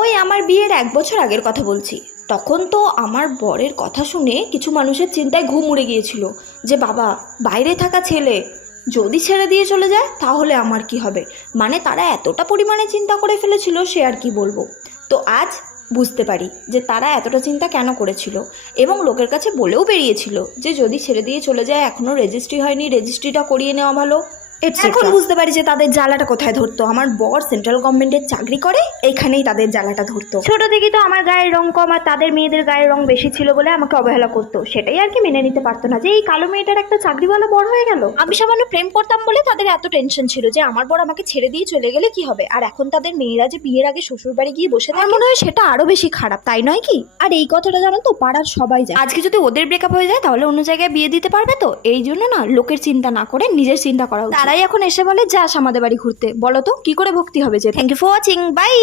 ওই আমার বিয়ের 1 বছর আগের কথা বলছি। তখন তো আমার বরের কথা শুনে কিছু মানুষের চিন্তায় ঘুম উড়ে গিয়েছিল যে বাবা, বাইরে থাকা ছেলে যদি ছেড়ে দিয়ে চলে যায় তাহলে আমার কি হবে। মানে তারা এতটা পরিমাণে চিন্তা করে ফেলেছিল, সে আর কি বলবো। তো আজ বুঝতে পারি যে তারা এতটা চিন্তা কেন করেছিল, এবং লোকের কাছে বলেও বেরিয়েছিল যে যদি ছেড়ে দিয়ে চলে যায়, এখনও রেজিস্ট্রি হয়নি, রেজিস্ট্রিটা করিয়ে নেওয়া ভালো। এখন বুঝতে পারি যে তাদের জ্বালাটা কোথায় ধরতো। আমার বর সেন্ট্রাল গভর্নমেন্টের চাকরি করে, এইখানেই তাদের জ্বালাটা ধরতো। ছোট থেকে তো আমার গায়ের রং কম আর তাদের মেয়েদের গায়ের রং বেশি ছিল বলে আমাকে অবহেলা করতো, সেটাই আর কি মেনে নিতে পারতো না যে এই কালো মেয়েটার একটা চাকরিওয়ালা বর হয়ে গেল। আমি সামান্য প্রেম করতাম বলে তাদের এত টেনশন ছিল যে আমার বর আমাকে ছেড়ে দিয়ে চলে গেলে কি হবে। আর এখন তাদের মেয়েরা যে বিয়ের আগে শ্বশুর বাড়ি গিয়ে বসে থাকে, আমার মনে হয় সেটা আরো বেশি খারাপ, তাই নয় কি? আর এই কথাটা জানো তো, পাড়ার সবাই জানে। আজকে যদি ওদের ব্রেকআপ হয়ে যায় তাহলে অন্য জায়গায় বিয়ে দিতে পারবে, তো এই জন্য না লোকের চিন্তা না করে নিজের চিন্তা করা উচিত। তারাই এখন এসে বলে যাস আমাদের বাড়ি ঘুরতে, বলো তো কি করে ভক্তি হবে যে। Thank you for watching, by.